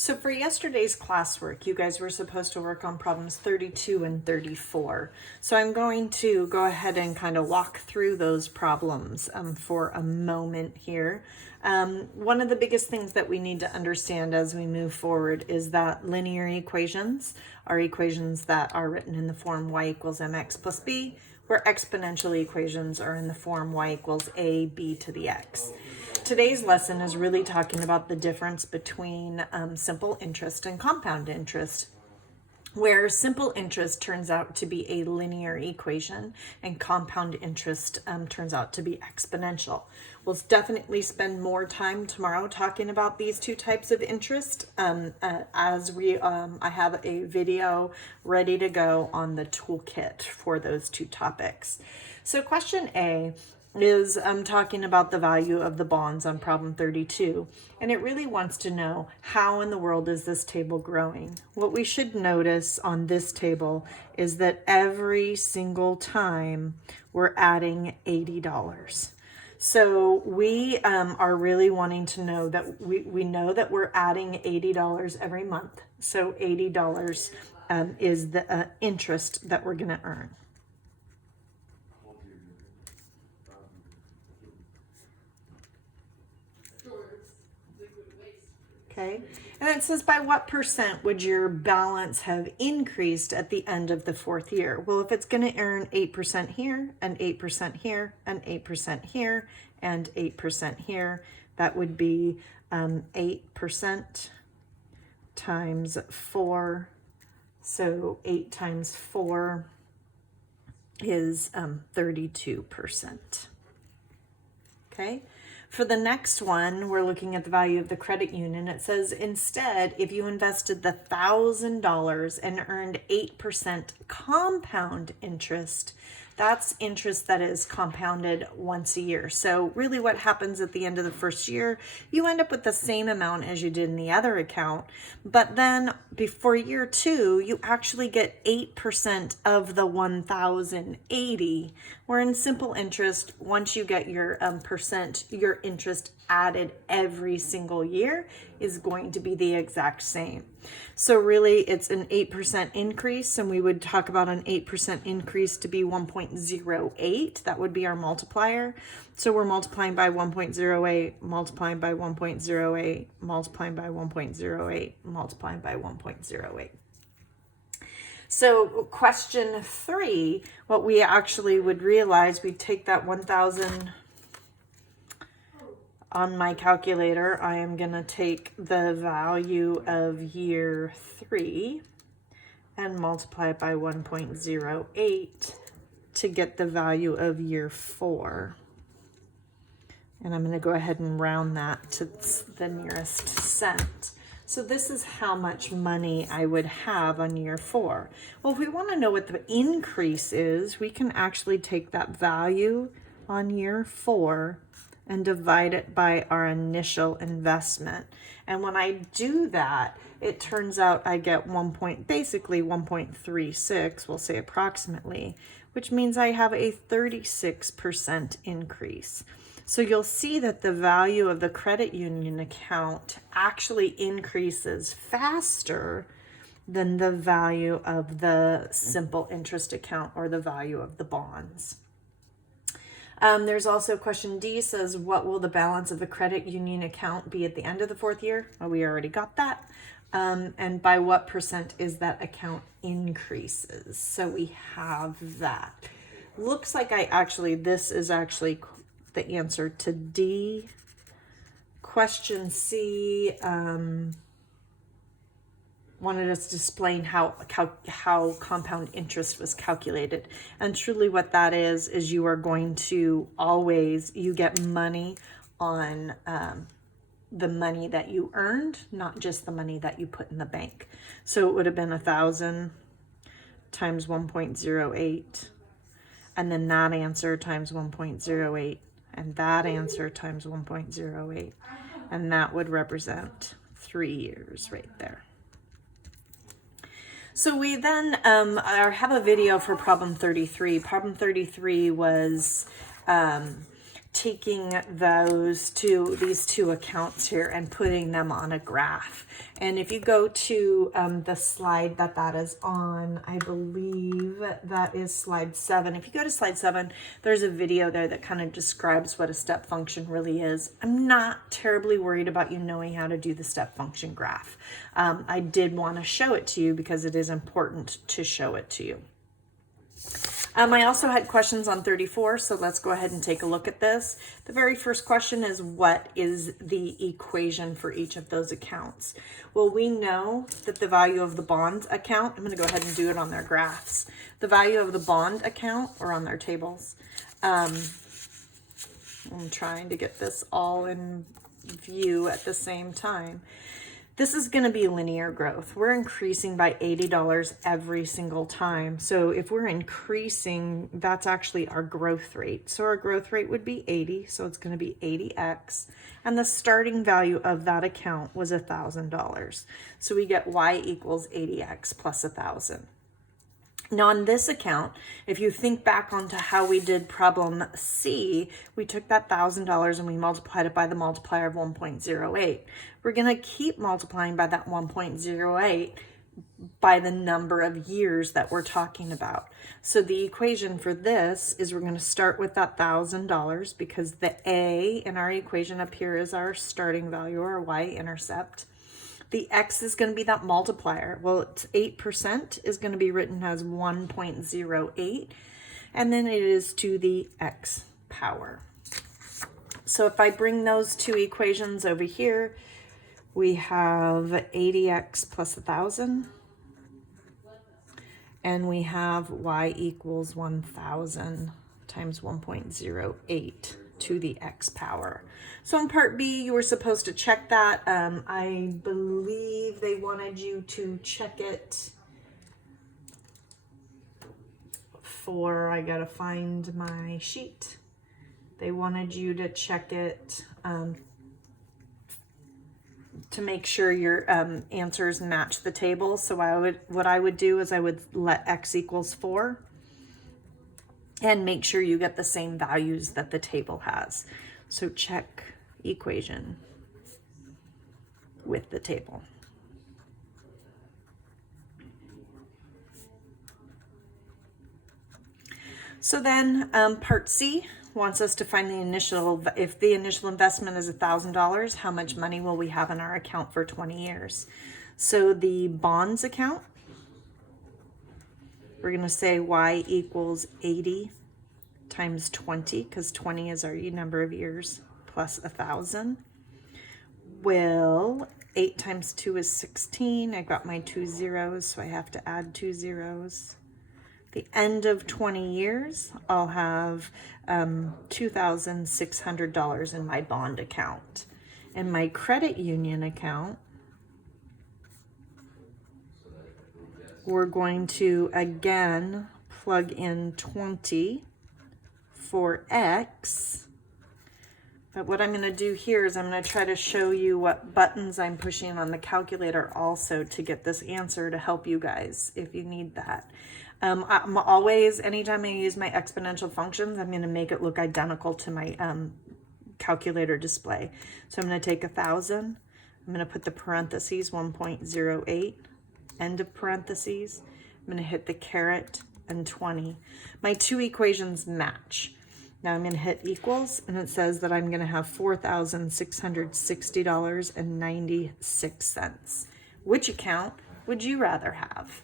So for yesterday's classwork, you guys were supposed to work on problems 32 and 34. So I'm going to go ahead and kind of walk through those problems for a moment here. One of the biggest things that we need to understand as we move forward is that linear equations are equations that are written in the form y equals mx plus b, where exponential equations are in the form y equals a b to the x. Today's lesson is really talking about the difference between simple interest and compound interest, where simple interest turns out to be a linear equation and compound interest turns out to be exponential. We'll definitely spend more time tomorrow talking about these two types of interest as I have a video ready to go on the toolkit for those two topics. So question A is talking about the value of the bonds on problem 32, and it really wants to know how in the world is this table growing. What we should notice on this table is that every single time we're adding $80. So we are really wanting to know that we know that we're adding $80 every month. So $80 is the interest that we're going to earn. Okay, and it says by what percent would your balance have increased at the end of the fourth year? Well, if it's going to earn 8% here and 8% here and 8% here and 8% here, that would be 8% times 4. So 8 times 4 is 32%. Okay. For the next one, we're looking at the value of the credit union. It says instead, if you invested the $1,000 and earned 8% compound interest, that's interest that is compounded once a year. So really what happens at the end of the first year, you end up with the same amount as you did in the other account. But then before year 2, you actually get 8% of the 1,080, where in simple interest, once you get your percent, your interest added every single year is going to be the exact same. So really it's an 8% increase, and we would talk about an 8% increase to be 1.08. That would be our multiplier. So we're multiplying by 1.08, multiplying by 1.08, multiplying by 1.08, multiplying by 1.08. So question 3, what we actually would realize, we take that 1,000 on my calculator. I am going to take the value of year 3 and multiply it by 1.08 to get the value of year 4. And I'm going to go ahead and round that to the nearest cent. So this is how much money I would have on year 4. Well, if we want to know what the increase is, we can actually take that value on year 4 and divide it by our initial investment. And when I do that, it turns out I get basically 1.36, we'll say approximately, which means I have a 36% increase. So you'll see that the value of the credit union account actually increases faster than the value of the simple interest account or the value of the bonds. There's also question D, says, what will the balance of the credit union account be at the end of the fourth year? Well, we already got that. And by what percent is that account increases? So we have that. Looks like this is actually the answer to D. Question C, wanted us to explain how compound interest was calculated. And truly what that is you are going to you get money on the money that you earned, not just the money that you put in the bank. So it would have been 1,000 times 1.08, and then that answer times 1.08, and that answer times 1.08, and that would represent 3 years right there. So we then have a video for problem 33. Problem 33 was taking these two accounts here and putting them on a graph. And if you go to the slide that is on, I believe that is slide 7. If you go to slide 7, there's a video there that kind of describes what a step function really is. I'm not terribly worried about you knowing how to do the step function graph. I did want to show it to you because it is important to show it to you. I also had questions on 34, so let's go ahead and take a look at this. The very first question is, what is the equation for each of those accounts? Well, we know that the value of the bond account, I'm going to go ahead and do it on their graphs. The value of the bond account, or on their tables. I'm trying to get this all in view at the same time. This is going to be linear growth. We're increasing by $80 every single time. So if we're increasing, that's actually our growth rate. So our growth rate would be 80. So it's going to be 80x. And the starting value of that account was $1,000. So we get y equals 80x plus 1,000. Now on this account, if you think back onto how we did problem C, we took that $1,000 and we multiplied it by the multiplier of 1.08. We're going to keep multiplying by that 1.08 by the number of years that we're talking about. So the equation for this is we're going to start with that $1,000 because the A in our equation up here is our starting value, or y-intercept. The x is going to be that multiplier. Well, it's 8% is going to be written as 1.08, and then it is to the x power. So if I bring those two equations over here, we have 80x plus 1,000, and we have y equals 1,000 times 1.08 to the x power. So in part B, you were supposed to check that. I believe they wanted you to check it for, I gotta find my sheet. They wanted you to check it to make sure your answers match the table. So what I would do is I would let x equals 4 and make sure you get the same values that the table has. So check equation with the table. So then part C wants us to find the initial, if the initial investment is $1,000, how much money will we have in our account for 20 years? So the bonds account, we're going to say y equals 80 times 20, because 20 is our number of years, plus 1,000. Well, 8 times 2 is 16. I got my 2 zeros, so I have to add 2 zeros. The end of 20 years, I'll have $2,600 in my bond account. In my credit union account, we're going to again plug in 20 for x. But what I'm going to do here is I'm going to try to show you what buttons I'm pushing on the calculator also to get this answer to help you guys if you need that. I'm always, anytime I use my exponential functions, I'm going to make it look identical to my calculator display. So I'm going to take 1,000. I'm going to put the parentheses 1.08, end of parentheses. I'm going to hit the caret and 20. My two equations match. Now I'm going to hit equals, and it says that I'm going to have $4,660.96. Which account would you rather have?